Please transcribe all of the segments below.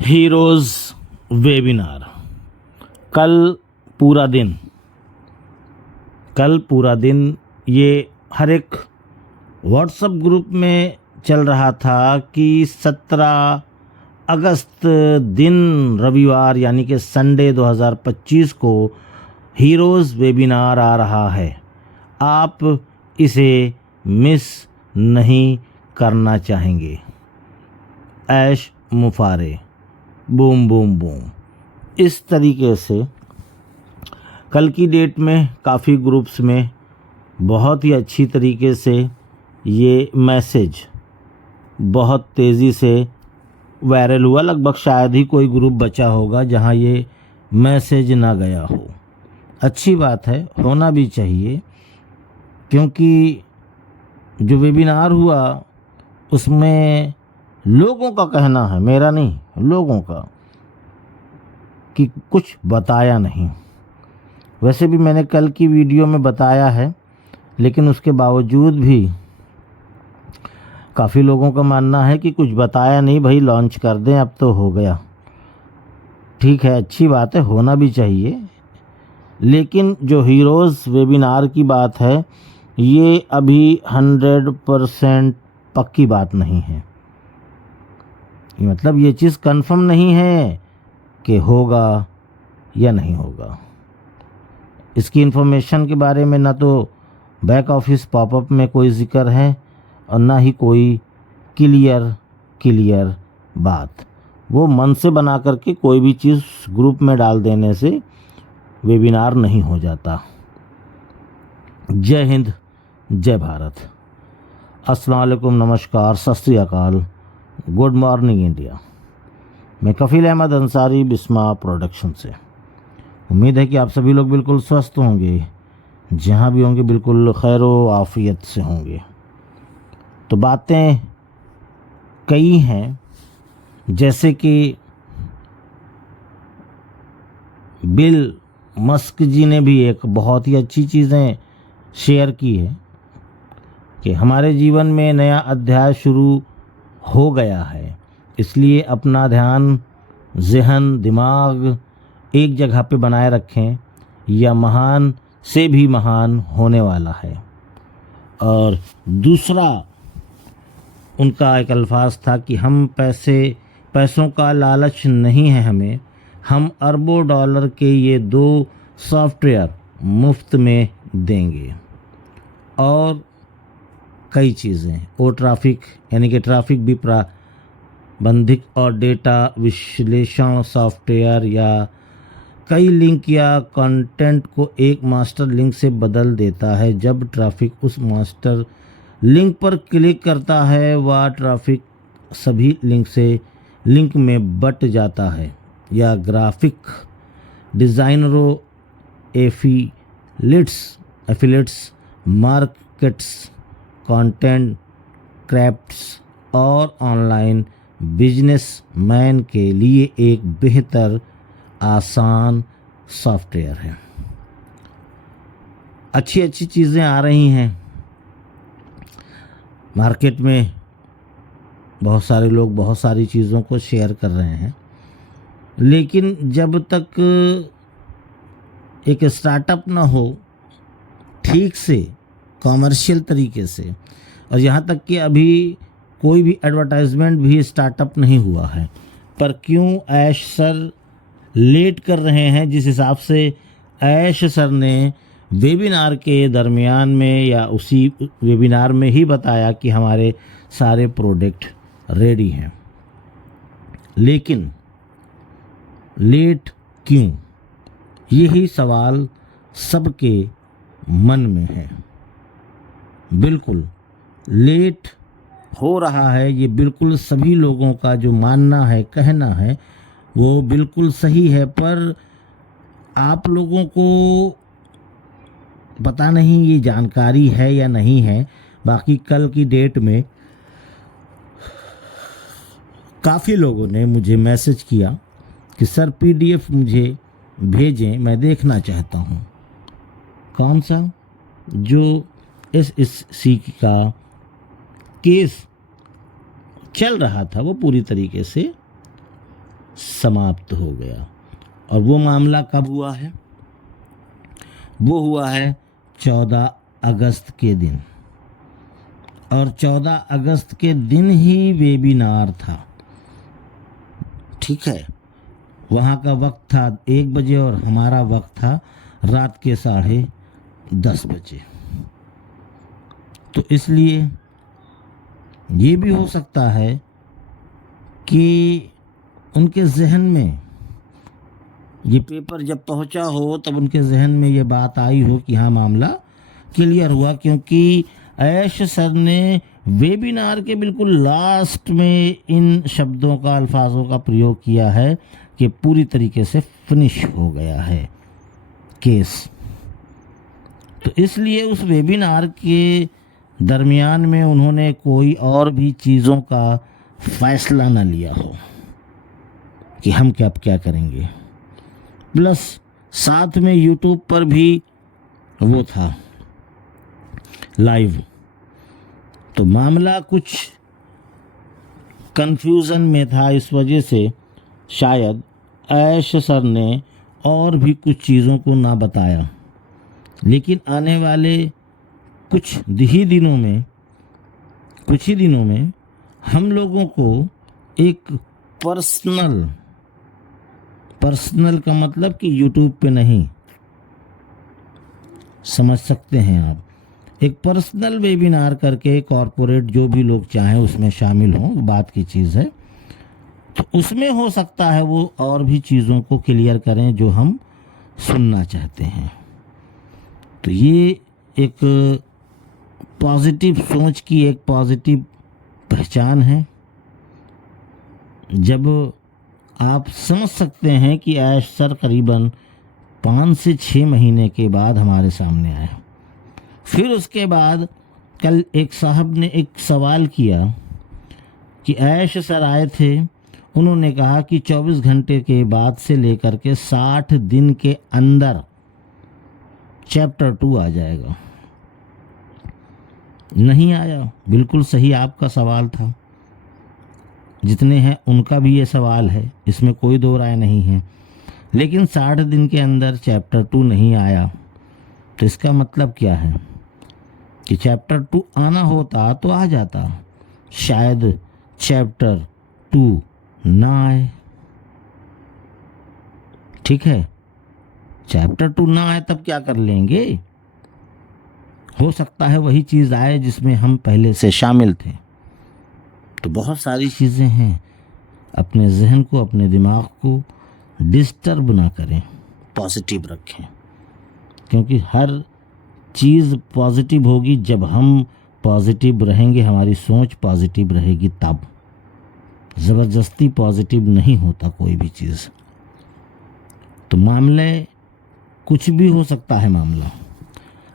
Heroes webinar. कल पूरा दिन ये हर एक व्हाट्सएप ग्रुप में चल रहा था कि 17 अगस्त दिन रविवार यानी कि संडे 2025 को हीरोज़ वेबिनार आ रहा है। आप इसे मिस नहीं करना चाहेंगे। ऐश मुफारे, बूम बूम बूम। इस तरीके से कल की डेट में काफ़ी ग्रुप्स में बहुत ही अच्छी तरीके से ये मैसेज बहुत तेज़ी से वायरल हुआ। लगभग शायद ही कोई ग्रुप बचा होगा जहां ये मैसेज ना गया हो। अच्छी बात है, होना भी चाहिए, क्योंकि जो वेबिनार हुआ उसमें लोगों का कहना है, मेरा नहीं, लोगों का, कि कुछ बताया नहीं। वैसे भी मैंने कल की वीडियो में बताया है, लेकिन उसके बावजूद भी काफ़ी लोगों का मानना है कि कुछ बताया नहीं भाई, लॉन्च कर दें, अब तो हो गया। ठीक है, अच्छी बात है, होना भी चाहिए। लेकिन जो हीरोज़ वेबिनार की बात है, ये अभी 100% पक्की बात नहीं है। मतलब ये चीज़ कंफर्म नहीं है कि होगा या नहीं होगा। इसकी इन्फॉर्मेशन के बारे में ना तो बैक ऑफिस पॉपअप में कोई जिक्र है और ना ही कोई क्लियर बात। वो मन से बना करके कोई भी चीज़ ग्रुप में डाल देने से वेबिनार नहीं हो जाता। जय हिंद, जय भारत, अस्सलाम वालेकुम, नमस्कार, सत श्री अकाल, गुड मॉर्निंग इंडिया। मैं कफील अहमद अंसारी, बिस्मा प्रोडक्शन से। उम्मीद है कि आप सभी लोग बिल्कुल स्वस्थ होंगे, जहाँ भी होंगे बिल्कुल खैर व आफियत से होंगे। तो बातें कई हैं, जैसे कि बिल मस्क जी ने भी एक बहुत ही अच्छी चीज़ें शेयर की है कि हमारे जीवन में नया अध्याय शुरू हो गया है, इसलिए अपना ध्यान, ज़हन, दिमाग एक जगह पे बनाए रखें, या महान से भी महान होने वाला है। और दूसरा उनका एक अल्फाज था कि हम पैसों का लालच नहीं है हमें, हम अरबों डॉलर के ये 2 सॉफ्टवेयर मुफ्त में देंगे। और कई चीज़ें, ओ ट्रैफिक यानी कि ट्रैफिक भी प्रबंधित और डेटा विश्लेषण सॉफ्टवेयर, या कई लिंक या कंटेंट को एक मास्टर लिंक से बदल देता है। जब ट्रैफिक उस मास्टर लिंक पर क्लिक करता है, वह ट्रैफिक सभी लिंक में बट जाता है। या graphic डिज़ाइनरों, affiliates, markets, content crafts और ऑनलाइन बिजनेसमैन के लिए एक बेहतर, आसान सॉफ्टवेयर है। अच्छी चीज़ें आ रही हैं मार्केट में। बहुत सारे लोग बहुत सारी चीज़ों को शेयर कर रहे हैं, लेकिन जब तक एक स्टार्टअप ना हो ठीक से, कॉमर्शियल तरीके से, और यहाँ तक कि अभी कोई भी एडवर्टाइजमेंट भी स्टार्टअप नहीं हुआ है, पर क्यों ऐश सर लेट कर रहे हैं। जिस हिसाब से ऐश सर ने वेबिनार के दरमियान में या उसी वेबिनार में ही बताया कि हमारे सारे प्रोडक्ट रेडी हैं, लेकिन लेट क्यों? यही सवाल सबके मन में है। बिल्कुल लेट हो रहा है, ये बिल्कुल सभी लोगों का जो मानना है, कहना है, वो बिल्कुल सही है। पर आप लोगों को पता नहीं ये जानकारी है या नहीं है। बाकी कल की डेट में काफ़ी लोगों ने मुझे मैसेज किया कि सर PDF मुझे भेजें, मैं देखना चाहता हूँ। कौन सा? जो SSC का केस चल रहा था वो पूरी तरीके से समाप्त हो गया। और वो मामला कब हुआ है? वो हुआ है 14 अगस्त के दिन, और 14 अगस्त के दिन ही वेबिनार था। ठीक है, वहाँ का वक्त था 1 बजे और हमारा वक्त था रात के 10:30 बजे। तो इसलिए ये भी हो सकता है कि उनके जहन में ये पेपर जब पहुंचा हो तब उनके जहन में ये बात आई हो कि हाँ मामला क्लियर हुआ, क्योंकि ऐश सर ने वेबिनार के बिल्कुल लास्ट में इन शब्दों का, अल्फाजों का प्रयोग किया है कि पूरी तरीके से फिनिश हो गया है केस। तो इसलिए उस वेबिनार के दरमियान में उन्होंने कोई और भी चीज़ों का फैसला न लिया हो कि हम क्या करेंगे। प्लस साथ में यूट्यूब पर भी वो था लाइव, तो मामला कुछ कंफ्यूजन में था। इस वजह से शायद ऐश सर ने और भी कुछ चीज़ों को ना बताया। लेकिन आने वाले कुछ ही दिनों में हम लोगों को एक पर्सनल का मतलब कि यूट्यूब पे नहीं, समझ सकते हैं आप, एक पर्सनल वेबिनार करके कॉरपोरेट जो भी लोग चाहें उसमें शामिल हों, बात की चीज़ है। तो उसमें हो सकता है वो और भी चीज़ों को क्लियर करें जो हम सुनना चाहते हैं। तो ये एक पॉजिटिव सोच की एक पॉजिटिव पहचान है, जब आप समझ सकते हैं कि ऐश सर करीबन 5 से 6 महीने के बाद हमारे सामने आए। फिर उसके बाद कल एक साहब ने एक सवाल किया कि ऐश सर आए थे, उन्होंने कहा कि 24 घंटे के बाद से लेकर के 60 दिन के अंदर चैप्टर 2 आ जाएगा। नहीं आया। बिल्कुल सही आपका सवाल था, जितने हैं उनका भी ये सवाल है, इसमें कोई दो राय नहीं है। लेकिन 60 दिन के अंदर चैप्टर 2 नहीं आया, तो इसका मतलब क्या है कि चैप्टर 2 आना होता तो आ जाता, शायद चैप्टर 2 ना आए। ठीक है, चैप्टर 2 ना आए तब क्या कर लेंगे? हो सकता है वही चीज़ आए जिसमें हम पहले से शामिल थे। तो बहुत सारी चीज़ें हैं, अपने जहन को, अपने दिमाग को डिस्टर्ब ना करें, पॉजिटिव रखें, क्योंकि हर चीज़ पॉजिटिव होगी जब हम पॉजिटिव रहेंगे, हमारी सोच पॉजिटिव रहेगी तब। ज़बरदस्ती पॉजिटिव नहीं होता कोई भी चीज़। तो मामले कुछ भी हो सकता है, मामला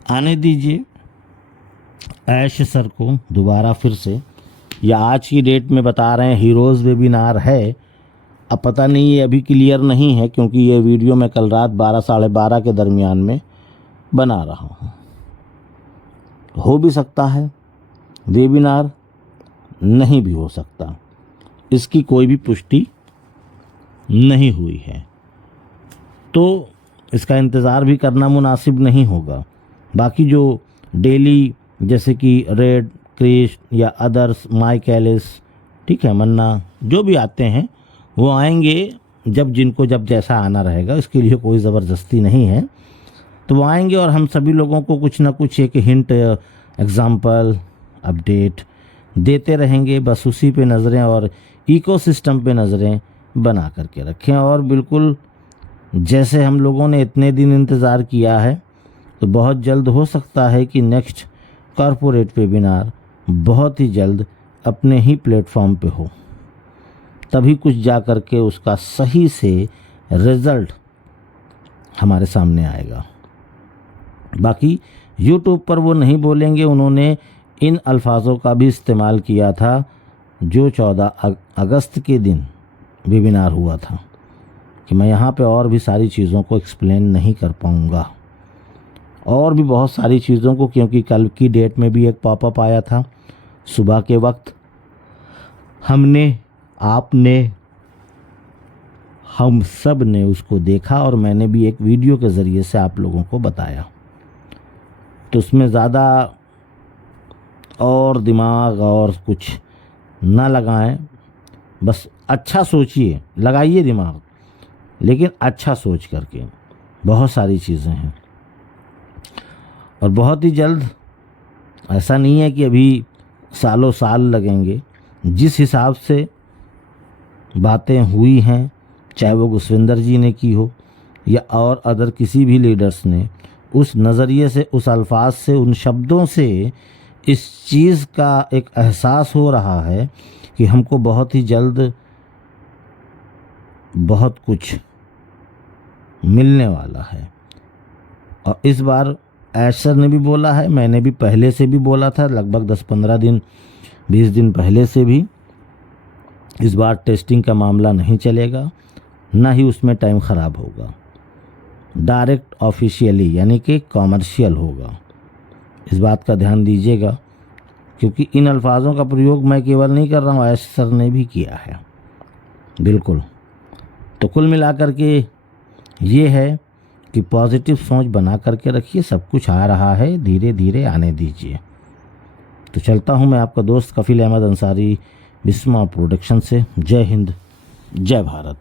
आने दीजिए ऐश सर को दोबारा फिर से, या आज की डेट में बता रहे हैं हीरोज़ वेबिनार है। अब पता नहीं, ये अभी क्लियर नहीं है, क्योंकि ये वीडियो मैं कल रात 12 साढ़े 12 के दरमियान में बना रहा हूँ। हो भी सकता है वेबिनार, नहीं भी हो सकता, इसकी कोई भी पुष्टि नहीं हुई है, तो इसका इंतज़ार भी करना मुनासिब नहीं होगा। बाकी जो डेली जैसे कि रेड क्रिश या अदर्स, माइक एलिस, ठीक है, मन्ना, जो भी आते हैं वो आएंगे जब जिनको जब जैसा आना रहेगा, इसके लिए कोई ज़बरदस्ती नहीं है। तो वो आएंगे और हम सभी लोगों को कुछ ना कुछ एक हिंट, एग्जाम्पल, अपडेट देते रहेंगे। बस उसी पे नज़रें और इकोसिस्टम पे नज़रें बना करके रखें। और बिल्कुल जैसे हम लोगों ने इतने दिन इंतज़ार किया है, तो बहुत जल्द हो सकता है कि नेक्स्ट कॉरपोरेट वेबिनार बहुत ही जल्द अपने ही प्लेटफॉर्म पे हो, तभी कुछ जा कर के उसका सही से रिज़ल्ट हमारे सामने आएगा। बाकी यूट्यूब पर वो नहीं बोलेंगे, उन्होंने इन अल्फाजों का भी इस्तेमाल किया था जो 14 अगस्त के दिन वेबिनार हुआ था, कि मैं यहाँ पे और भी सारी चीज़ों को एक्सप्लेन नहीं कर पाऊँगा, और भी बहुत सारी चीज़ों को, क्योंकि कल की डेट में भी एक पॉपअप आया था सुबह के वक्त। आपने हम सब ने उसको देखा और मैंने भी एक वीडियो के ज़रिए से आप लोगों को बताया। तो उसमें ज़्यादा और दिमाग और कुछ ना लगाएं, बस अच्छा सोचिए, लगाइए दिमाग, लेकिन अच्छा सोच करके। बहुत सारी चीज़ें हैं और बहुत ही जल्द, ऐसा नहीं है कि अभी सालों साल लगेंगे। जिस हिसाब से बातें हुई हैं, चाहे वो गुसविंदर जी ने की हो या और अदर किसी भी लीडर्स ने, उस नज़रिए से, उस अल्फाज से, उन शब्दों से इस चीज़ का एक एहसास हो रहा है कि हमको बहुत ही जल्द बहुत कुछ मिलने वाला है। और इस बार ऐश सर ने भी बोला है, मैंने भी पहले से भी बोला था, लगभग 10-15 दिन 20 दिन पहले से भी, इस बार टेस्टिंग का मामला नहीं चलेगा, ना ही उसमें टाइम ख़राब होगा। डायरेक्ट ऑफिशियली यानी कि कॉमर्शियल होगा। इस बात का ध्यान दीजिएगा, क्योंकि इन अल्फाजों का प्रयोग मैं केवल नहीं कर रहा हूँ, ऐश सर ने भी किया है। बिल्कुल। तो कुल मिलाकर के ये है कि पॉजिटिव सोच बना करके रखिए, सब कुछ आ रहा है, धीरे धीरे आने दीजिए। तो चलता हूँ मैं, आपका दोस्त कफील अहमद अंसारी, बिस्मा प्रोडक्शन से। जय हिंद, जय भारत।